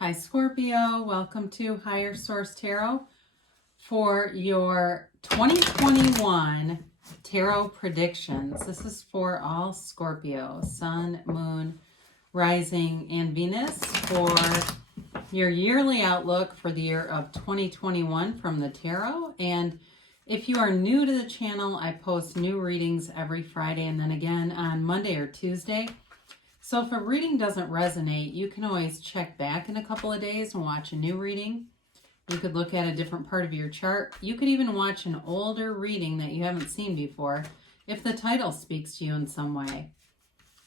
Hi Scorpio, welcome to Higher Source Tarot for your 2021 tarot predictions. This is for all Scorpio, Sun, Moon, Rising, and Venus for your yearly outlook for the year of 2021 from the tarot. And if you are new to the channel, I post new readings every Friday and then again on Monday or Tuesday. So if a reading doesn't resonate, you can always check back in a couple of days and watch a new reading. You could look at a different part of your chart. You could even watch an older reading that you haven't seen before if the title speaks to you in some way.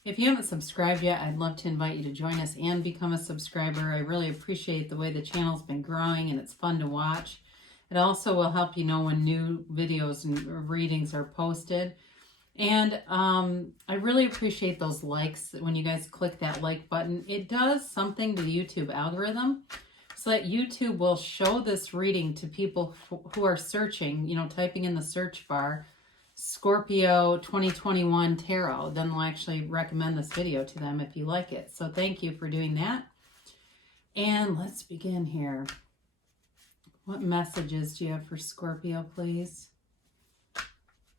If you haven't subscribed yet, I'd love to invite you to join us and become a subscriber. I really appreciate the way the channel's been growing and it's fun to watch. It also will help you know when new videos and readings are posted. And I really appreciate those likes. When you guys click that like button, it does something to the YouTube algorithm so that YouTube will show this reading to people who are searching, typing in the search bar, Scorpio 2021 Tarot. Then they'll actually recommend this video to them if you like it. So thank you for doing that. And let's begin here. What messages do you have for Scorpio, please?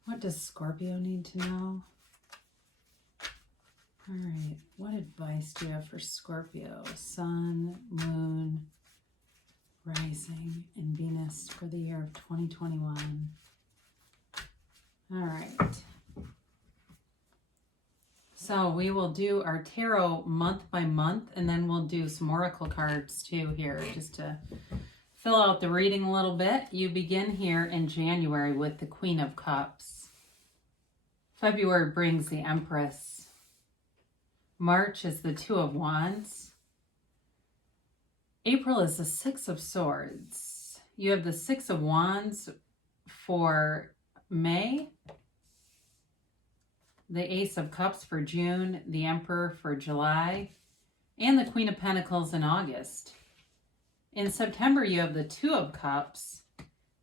What does Scorpio need to know? All right. What advice do you have for Scorpio? Sun, Moon, Rising, and Venus for the year of 2021. All right. So we will do our tarot month by month, and then we'll do some oracle cards too here just to fill out the reading a little bit. You begin here in January with the Queen of Cups. February brings the Empress. March is the Two of Wands. April is the Six of Swords. You have the Six of Wands for May, the Ace of Cups for June, the Emperor for July, and the Queen of Pentacles in August. In September, you have the Two of Cups,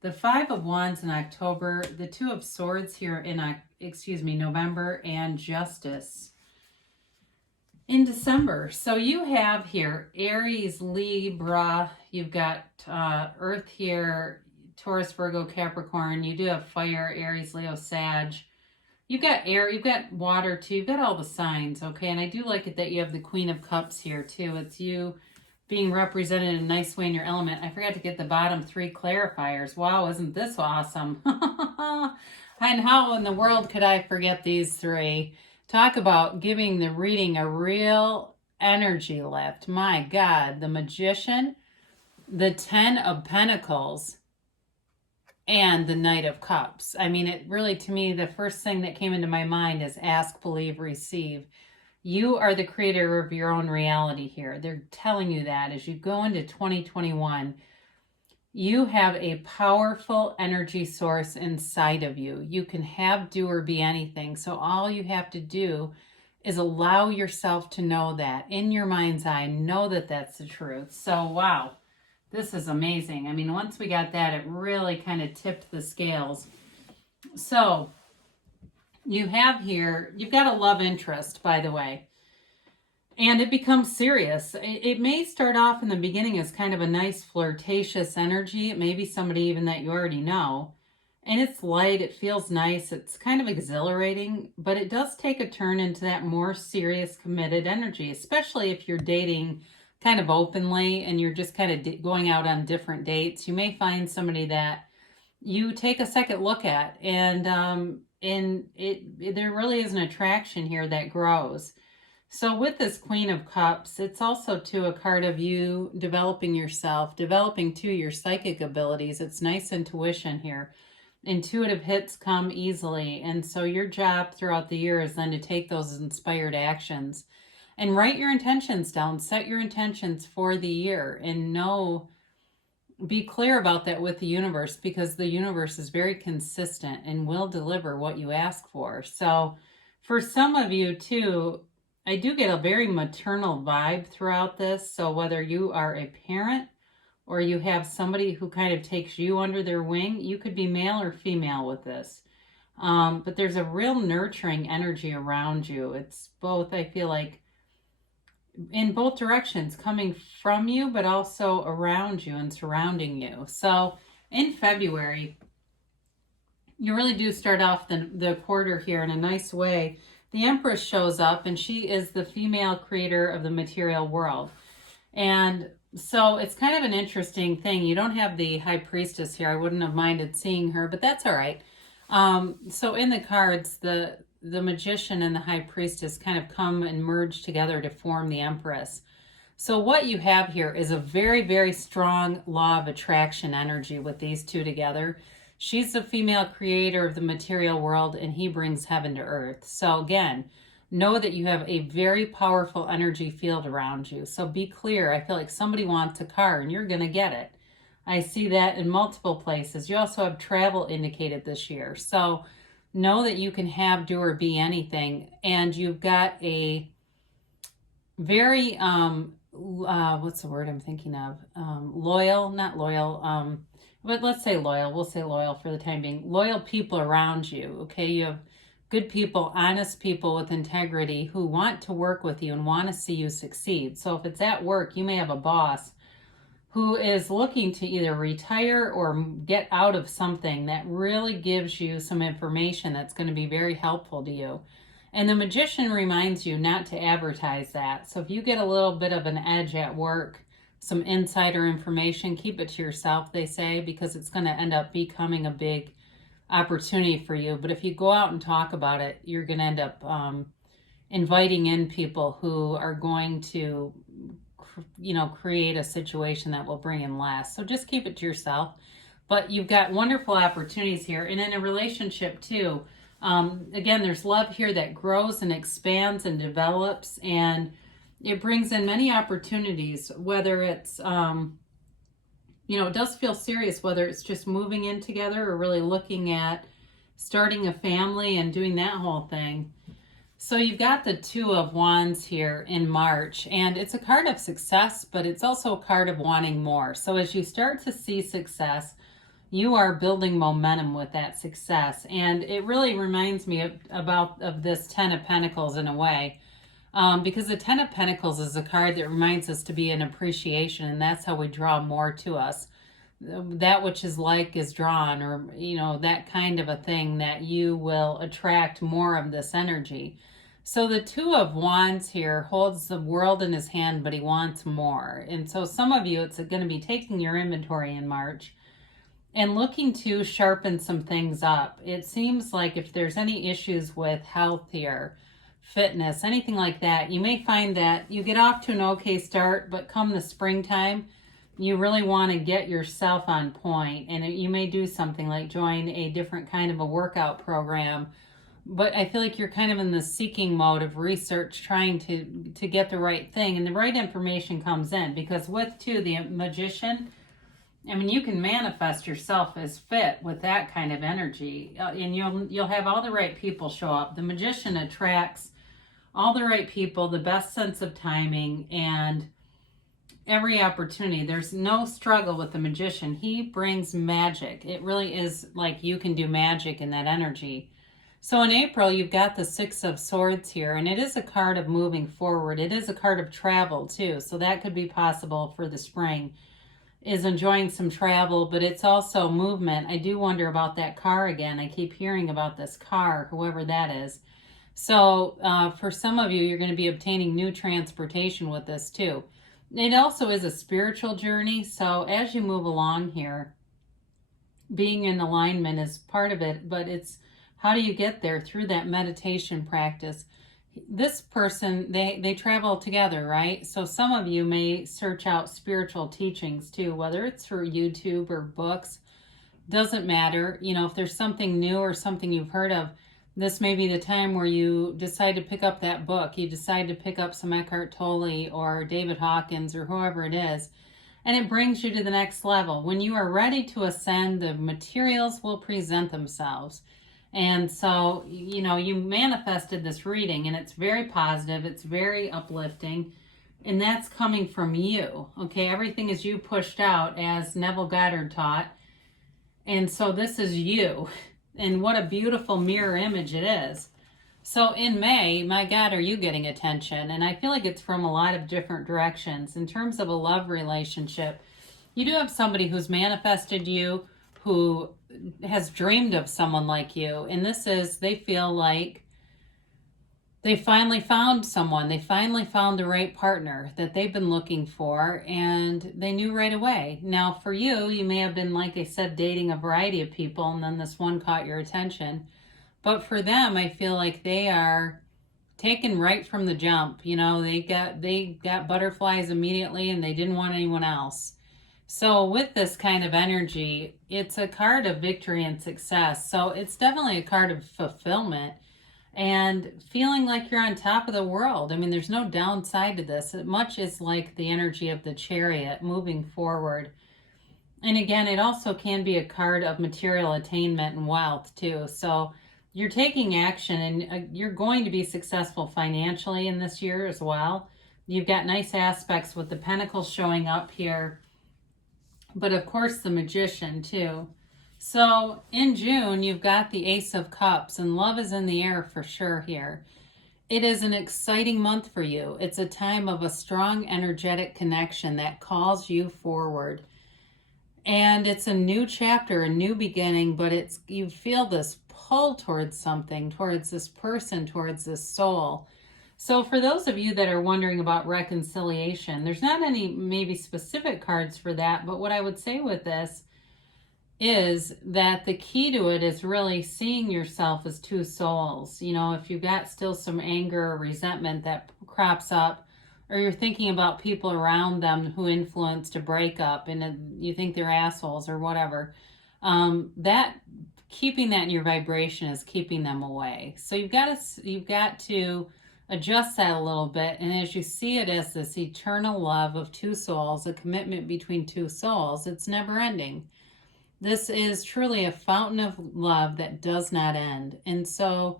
the Five of Wands in October, the Two of Swords here in November, and Justice in December. So you have here Aries, Libra, you've got Earth here, Taurus, Virgo, Capricorn. You do have fire, Aries, Leo, Sag. You've got air, you've got water too, you've got all the signs, okay? And I do like it that you have the Queen of Cups here too. It's you being represented in a nice way in your element. I forgot to get the bottom three clarifiers. Wow, isn't this awesome? And how in the world could I forget these three? Talk about giving the reading a real energy lift. My God, the Magician, the Ten of Pentacles, and the Knight of Cups. I mean, it really, to me, the first thing that came into my mind is ask, believe, receive. You are the creator of your own reality here. They're telling you that as you go into 2021, you have a powerful energy source inside of you. You can have, do, or be anything. So all you have to do is allow yourself to know that in your mind's eye, know that that's the truth. So, wow, this is amazing. I mean, once we got that, it really kind of tipped the scales. So you have here, you've got a love interest, by the way, and it becomes serious. It may start off in the beginning as kind of a nice flirtatious energy. It may be somebody even that you already know, and it's light, it feels nice, it's kind of exhilarating, but it does take a turn into that more serious, committed energy, especially if you're dating kind of openly and you're just kind of going out on different dates. You may find somebody that you take a second look at, and there really is an attraction here that grows. So with this Queen of Cups, it's also too a card of you developing yourself, developing too your psychic abilities. It's nice intuition here. Intuitive hits come easily, and so your job throughout the year is then to take those inspired actions and write your intentions down, set your intentions for the year, and be clear about that with the universe, because the universe is very consistent and will deliver what you ask for. So for some of you too, I do get a very maternal vibe throughout this. So whether you are a parent or you have somebody who kind of takes you under their wing, you could be male or female with this. But there's a real nurturing energy around you. It's both, I feel like, in both directions, coming from you, but also around you and surrounding you. So in February, you really do start off the quarter here in a nice way. The Empress shows up, and she is the female creator of the material world. And so it's kind of an interesting thing. You don't have the High Priestess here. I wouldn't have minded seeing her, but that's all right. So in the cards, the Magician and the High Priestess kind of come and merge together to form the Empress. So what you have here is a very, very strong law of attraction energy with these two together. She's the female creator of the material world, and he brings heaven to earth. So again, know that you have a very powerful energy field around you. So be clear. I feel like somebody wants a car, and you're going to get it. I see that in multiple places. You also have travel indicated this year. So know that you can have, do, or be anything. And you've got a very, what's the word I'm thinking of? Loyal, not loyal, but let's say loyal. We'll say loyal for the time being. Loyal people around you, okay? You have good people, honest people with integrity who want to work with you and want to see you succeed. So if it's at work, you may have a boss who is looking to either retire or get out of something that really gives you some information that's going to be very helpful to you. And the Magician reminds you not to advertise that. So if you get a little bit of an edge at work, some insider information, keep it to yourself, they say, because it's going to end up becoming a big opportunity for you. But if you go out and talk about it, you're going to end up inviting in people who are going to, create a situation that will bring in less. So just keep it to yourself. But you've got wonderful opportunities here. And in a relationship too, again, there's love here that grows and expands and develops, and it brings in many opportunities, whether it's, it does feel serious, whether it's just moving in together or really looking at starting a family and doing that whole thing. So you've got the Two of Wands here in March, and it's a card of success, but it's also a card of wanting more. So as you start to see success, you are building momentum with that success. And it really reminds me of this Ten of Pentacles in a way, because the Ten of Pentacles is a card that reminds us to be in appreciation, and that's how we draw more to us. That which is like is drawn, or, that kind of a thing, that you will attract more of this energy. So the Two of Wands here holds the world in his hand, but he wants more. And so some of you, it's going to be taking your inventory in March and looking to sharpen some things up. It seems like if there's any issues with health here, fitness, anything like that, you may find that you get off to an okay start, but come the springtime, you really want to get yourself on point, and you may do something like join a different kind of a workout program. But I feel like you're kind of in the seeking mode of research, trying to get the right thing, and the right information comes in, because with too the Magician, I mean, you can manifest yourself as fit with that kind of energy, and you'll have all the right people show up. The Magician attracts all the right people, the best sense of timing, and every opportunity. There's no struggle with the Magician. He brings magic. It really is like you can do magic in that energy. So in April, you've got the Six of Swords here, and it is a card of moving forward. It is a card of travel too, so that could be possible for the spring, is enjoying some travel, but it's also movement. I do wonder about that car again. I keep hearing about this car, whoever that is. So for some of you, you're going to be obtaining new transportation with this too. It also is a spiritual journey. So as you move along here, being in alignment is part of it, but it's how do you get there? Through that meditation practice. This person, they travel together, right? So some of you may search out spiritual teachings too, whether it's through YouTube or books, doesn't matter. If there's something new or something you've heard of, this may be the time where you decide to pick up that book. You decide to pick up some Eckhart Tolle or David Hawkins or whoever it is, and it brings you to the next level. When you are ready to ascend, the materials will present themselves. And so, you manifested this reading, and it's very positive. It's very uplifting, and that's coming from you. Okay, everything is you pushed out, as Neville Goddard taught. And so this is you. And what a beautiful mirror image it is. So in May, my God, are you getting attention? And I feel like it's from a lot of different directions. In terms of a love relationship, you do have somebody who's manifested you, who has dreamed of someone like you. And this is, they feel like they finally found someone. They finally found the right partner that they've been looking for, and they knew right away. Now, for you, you may have been, like I said, dating a variety of people, and then this one caught your attention. But for them, I feel like they are taken right from the jump. You know, they got butterflies immediately, and they didn't want anyone else. So with this kind of energy, it's a card of victory and success. So it's definitely a card of fulfillment and feeling like you're on top of the world. I mean, there's no downside to this. It much is like the energy of the Chariot moving forward. And again, it also can be a card of material attainment and wealth too. So you're taking action, and you're going to be successful financially in this year as well. You've got nice aspects with the Pentacles showing up here, but of course the Magician too. So in June, you've got the Ace of Cups, and love is in the air for sure here. It is an exciting month for you. It's a time of a strong energetic connection that calls you forward. And it's a new chapter, a new beginning, but it's, you feel this pull towards something, towards this person, towards this soul. So for those of you that are wondering about reconciliation, there's not any maybe specific cards for that, but what I would say with this is that the key to it is really seeing yourself as two souls. You know, if you've got still some anger or resentment that crops up, or you're thinking about people around them who influenced a breakup and you think they're assholes or whatever, that keeping that in your vibration is keeping them away. So you've got to adjust that a little bit. And as you see it as this eternal love of two souls, a commitment between two souls, it's never ending. This is truly a fountain of love that does not end. And so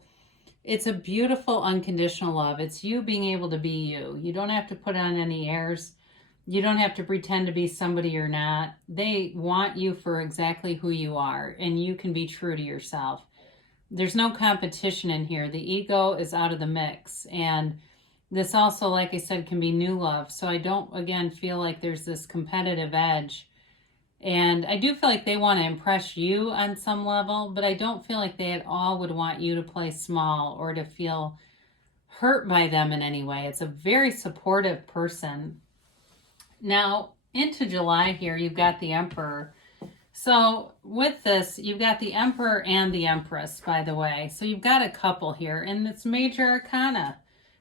it's a beautiful unconditional love. It's you being able to be you. You don't have to put on any airs. You don't have to pretend to be somebody you're not. They want you for exactly who you are, and you can be true to yourself. There's no competition in here. The ego is out of the mix. And this also, like I said, can be new love. So I don't, again, feel like there's this competitive edge. And I do feel like they want to impress you on some level, but I don't feel like they at all would want you to play small or to feel hurt by them in any way. It's a very supportive person. Now, into July here, you've got the Emperor. So with this, you've got the Emperor and the Empress, by the way. So you've got a couple here, and it's major arcana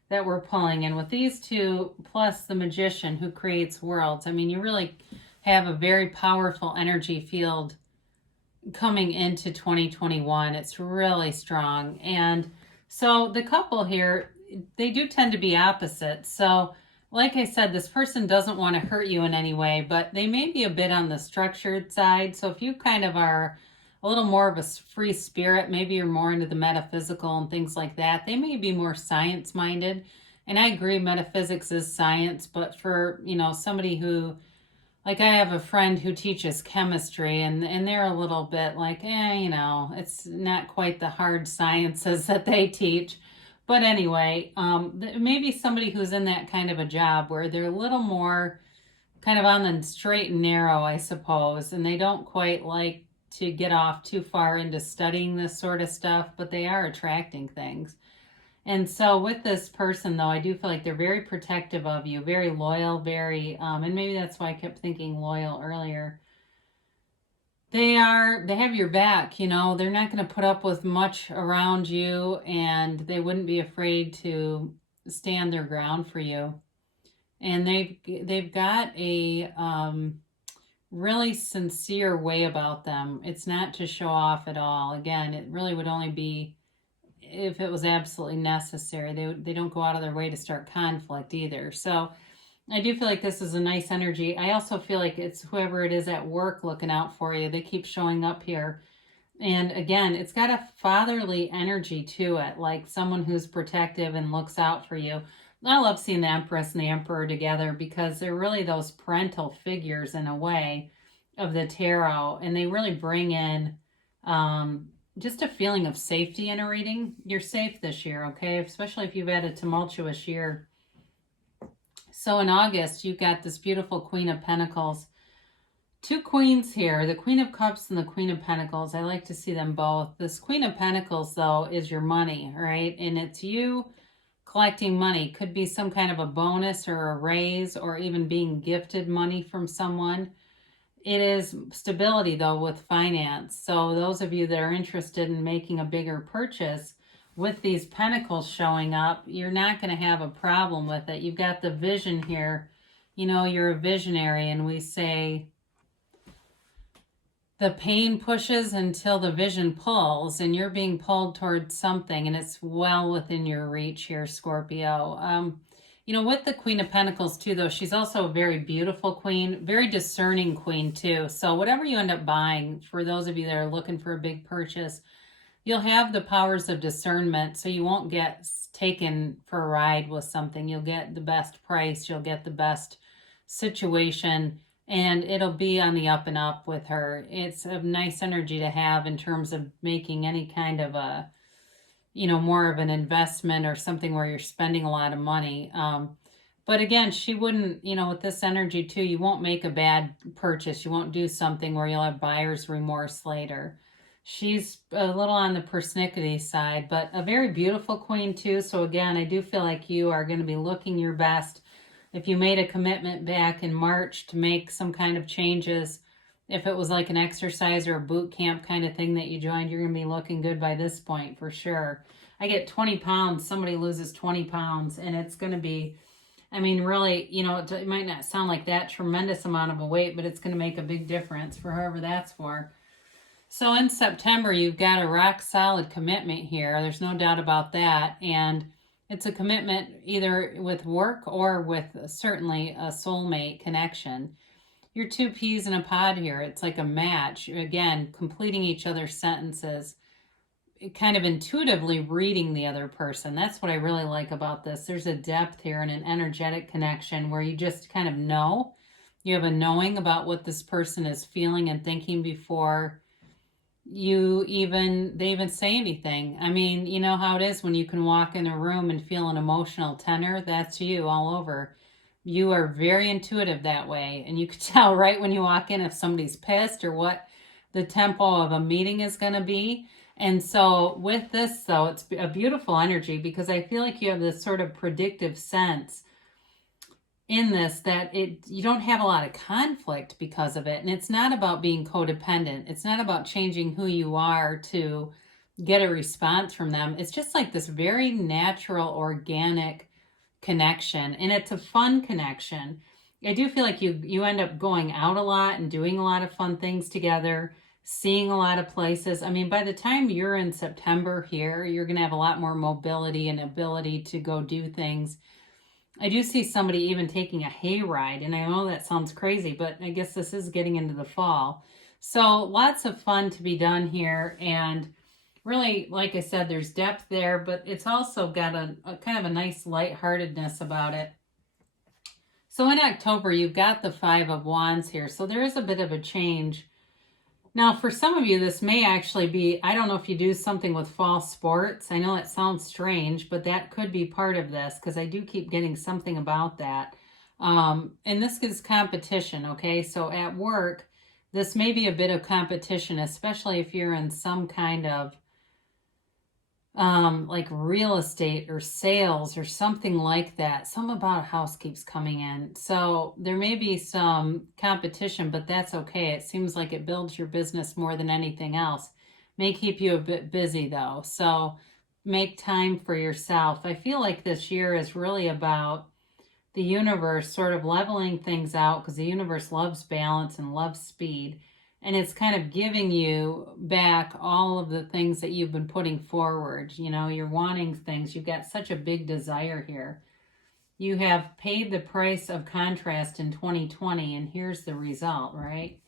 that we're pulling in with these two, plus the Magician who creates worlds. I mean, you really have a very powerful energy field coming into 2021. It's really strong. And so the couple here, they do tend to be opposites. So like I said, this person doesn't want to hurt you in any way, but they may be a bit on the structured side. So if you kind of are a little more of a free spirit, maybe you're more into the metaphysical and things like that, they may be more science-minded. And I agree, metaphysics is science, but for, you know, somebody who, like I have a friend who teaches chemistry, and they're a little bit like, you know, it's not quite the hard sciences that they teach. But anyway, maybe somebody who's in that kind of a job where they're a little more kind of on the straight and narrow, I suppose, and they don't quite like to get off too far into studying this sort of stuff, but they are attracting things. And so with this person, though, I do feel like they're very protective of you, very loyal, very, and maybe that's why I kept thinking loyal earlier. They have your back, you know, they're not going to put up with much around you, and they wouldn't be afraid to stand their ground for you. And they've got a really sincere way about them. It's not to show off at all. Again, it really would only be if it was absolutely necessary. They don't go out of their way to start conflict either. So I do feel like this is a nice energy. I also feel like it's whoever it is at work looking out for you. They keep showing up here. And again, it's got a fatherly energy to it, like someone who's protective and looks out for you. I love seeing the Empress and the Emperor together because they're really those parental figures in a way of the tarot. And they really bring in just a feeling of safety in a reading. You're safe this year, okay? Especially if you've had a tumultuous year. So in August, you've got this beautiful Queen of Pentacles. Two queens here, the Queen of Cups and the Queen of Pentacles. I like to see them both. This Queen of Pentacles, though, is your money, right? And it's you collecting money. Could be some kind of a bonus or a raise or even being gifted money from someone. It is stability, though, with finance. So those of you that are interested in making a bigger purchase, with these pentacles showing up, you're not going to have a problem with it. You've got the vision here. You know, you're a visionary, and we say the pain pushes until the vision pulls, and you're being pulled towards something, and it's well within your reach here, Scorpio. You know, with the Queen of Pentacles, too, though, she's also a very beautiful queen, very discerning queen, too. So whatever you end up buying, for those of you that are looking for a big purchase, you'll have the powers of discernment, so you won't get taken for a ride with something. You'll get the best price, you'll get the best situation, and it'll be on the up and up with her. It's a nice energy to have in terms of making any kind of a, you know, more of an investment or something where you're spending a lot of money. But again, she wouldn't, you know, with this energy too, you won't make a bad purchase. You won't do something where you'll have buyer's remorse later. She's a little on the persnickety side, but a very beautiful queen too. So again, I do feel like you are going to be looking your best. If you made a commitment back in March to make some kind of changes, if it was like an exercise or a boot camp kind of thing that you joined, you're going to be looking good by this point for sure. I get 20 pounds. Somebody loses 20 pounds, and it's going to be, I mean, really, you know, it might not sound like that tremendous amount of a weight, but it's going to make a big difference for whoever that's for. So in September, you've got a rock solid commitment here. There's no doubt about that. And it's a commitment either with work or with certainly a soulmate connection. You're two peas in a pod here. It's like a match. Again, completing each other's sentences, kind of intuitively reading the other person. That's what I really like about this. There's a depth here and an energetic connection where you just kind of know. You have a knowing about what this person is feeling and thinking before they even say anything. I mean, you know how it is when you can walk in a room and feel an emotional tenor. That's you all over. You are very intuitive that way, and you can tell right when you walk in if somebody's pissed or what the tempo of a meeting is going to be. And so with this, though, it's a beautiful energy because I feel like you have this sort of predictive sense in this that you don't have a lot of conflict because of it. And it's not about being codependent. It's not about changing who you are to get a response from them. It's just like this very natural, organic connection. And it's a fun connection. I do feel like you end up going out a lot and doing a lot of fun things together, seeing a lot of places. I mean, by the time you're in September here, you're going to have a lot more mobility and ability to go do things. I do see somebody even taking a hayride, and I know that sounds crazy, but I guess this is getting into the fall. So lots of fun to be done here, and really, like I said, there's depth there, but it's also got a kind of a nice lightheartedness about it. So in October, you've got the 5 of Wands here, so there is a bit of a change. Now, for some of you, this may actually be, I don't know if you do something with fall sports. I know it sounds strange, but that could be part of this because I do keep getting something about that. And this is competition, okay? So at work, this may be a bit of competition, especially if you're in some kind of like real estate or sales or something like that. Something about a house keeps coming in. So there may be some competition, but that's okay. It seems like it builds your business more than anything else. May keep you a bit busy though. So make time for yourself. I feel like this year is really about the universe sort of leveling things out because the universe loves balance and loves speed. And it's kind of giving you back all of the things that you've been putting forward. You know, you're wanting things. You've got such a big desire here. You have paid the price of contrast in 2020, and here's the result, right?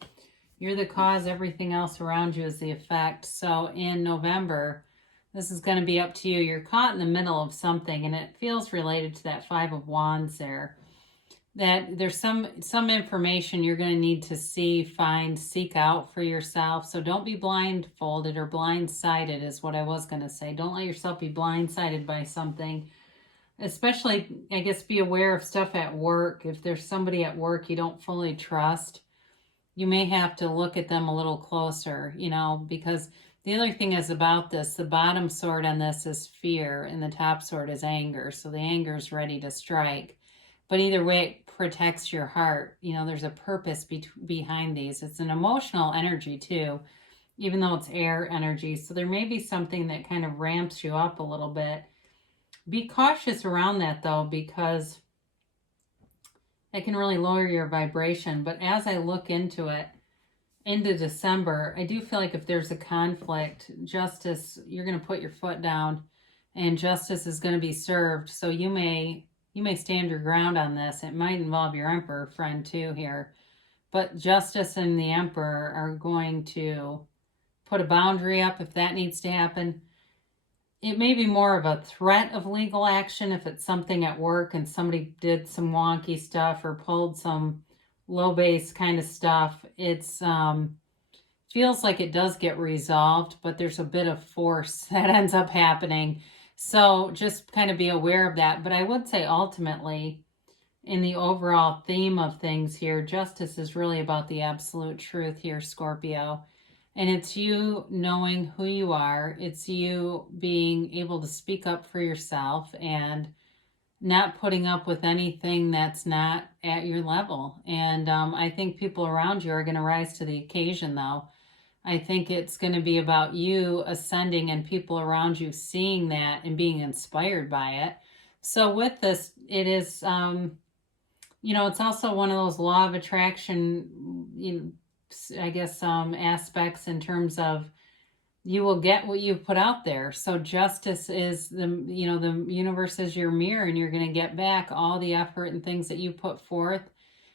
You're the cause. Everything else around you is the effect. So in November, this is going to be up to you. You're caught in the middle of something, and it feels related to that 5 of Wands there. that there's some information you're going to need to see, find, seek out for yourself. So don't be blindfolded or blindsided is what I was going to say. Don't let yourself be blindsided by something. Especially, I guess, be aware of stuff at work. If there's somebody at work you don't fully trust, you may have to look at them a little closer, you know, because the other thing is about this, the bottom sword on this is fear and the top sword is anger. So the anger is ready to strike. But either way, it protects your heart. You know, there's a purpose behind these. It's an emotional energy too, even though it's air energy. So there may be something that kind of ramps you up a little bit. Be cautious around that though, because it can really lower your vibration. But as I look into it, into December, I do feel like if there's a conflict, justice, you're going to put your foot down and justice is going to be served. So you may stand your ground on this. It might involve your emperor friend too here. But justice and the emperor are going to put a boundary up if that needs to happen. It may be more of a threat of legal action if it's something at work and somebody did some wonky stuff or pulled some low base kind of stuff. It's feels like it does get resolved, but there's a bit of force that ends up happening. So just kind of be aware of that. But I would say ultimately, in the overall theme of things here, justice is really about the absolute truth here, Scorpio. And it's you knowing who you are. It's you being able to speak up for yourself and not putting up with anything that's not at your level. And I think people around you are going to rise to the occasion, though. I think it's going to be about you ascending and people around you seeing that and being inspired by it. So with this, it is, you know, it's also one of those law of attraction, you know, I guess, aspects in terms of you will get what you put out there. So justice is the, you know, the universe is your mirror and you're going to get back all the effort and things that you put forth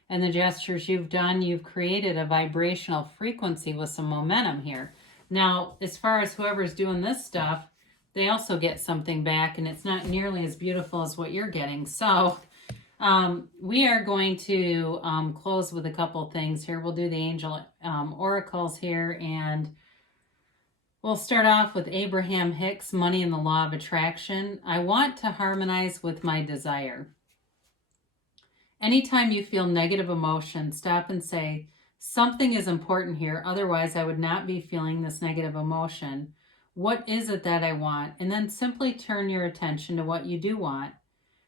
and the gestures you've done. You've created a vibrational frequency with some momentum here. Now, as far as whoever's doing this stuff, they also get something back and it's not nearly as beautiful as what you're getting. So we are going to close with a couple things here. We'll do the angel oracles here, and we'll start off with Abraham Hicks, Money and the Law of Attraction. I want to harmonize with my desire. Anytime you feel negative emotion, stop and say, something is important here, otherwise I would not be feeling this negative emotion. What is it that I want? And then simply turn your attention to what you do want.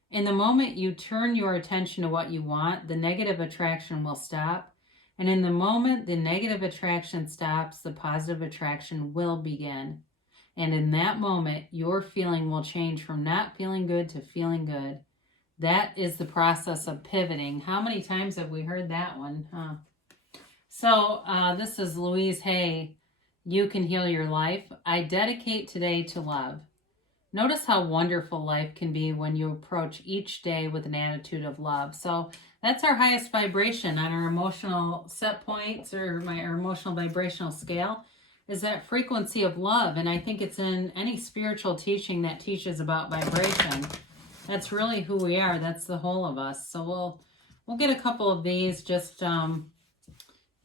In the moment you turn your attention to what you want, the negative attraction will stop. And in the moment the negative attraction stops, the positive attraction will begin. And in that moment, your feeling will change from not feeling good to feeling good. That is the process of pivoting. How many times have we heard that one? Huh? So this is Louise Hay. You can heal your life. I dedicate today to love. Notice how wonderful life can be when you approach each day with an attitude of love. So that's our highest vibration on our emotional set points or our emotional vibrational scale is that frequency of love. And I think it's in any spiritual teaching that teaches about vibration. That's really who we are. That's the whole of us. So we'll get a couple of these just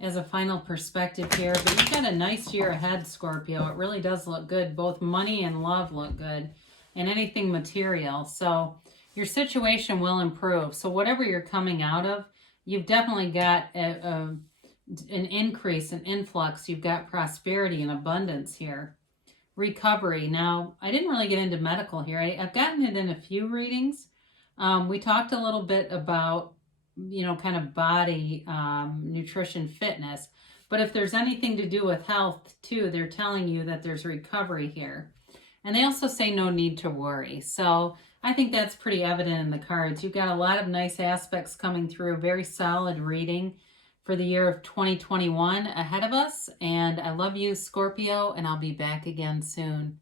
as a final perspective here. But you've got a nice year ahead, Scorpio. It really does look good. Both money and love look good, and anything material. So your situation will improve. So whatever you're coming out of, you've definitely got an increase, an influx. You've got prosperity and abundance here. Recovery. Now, I didn't really get into medical here. I've gotten it in a few readings. We talked a little bit about, you know, kind of body, nutrition, fitness. But if there's anything to do with health too, they're telling you that there's recovery here. And they also say no need to worry. So I think that's pretty evident in the cards. You've got a lot of nice aspects coming through. Very solid reading for the year of 2021 ahead of us. And I love you, Scorpio, and I'll be back again soon.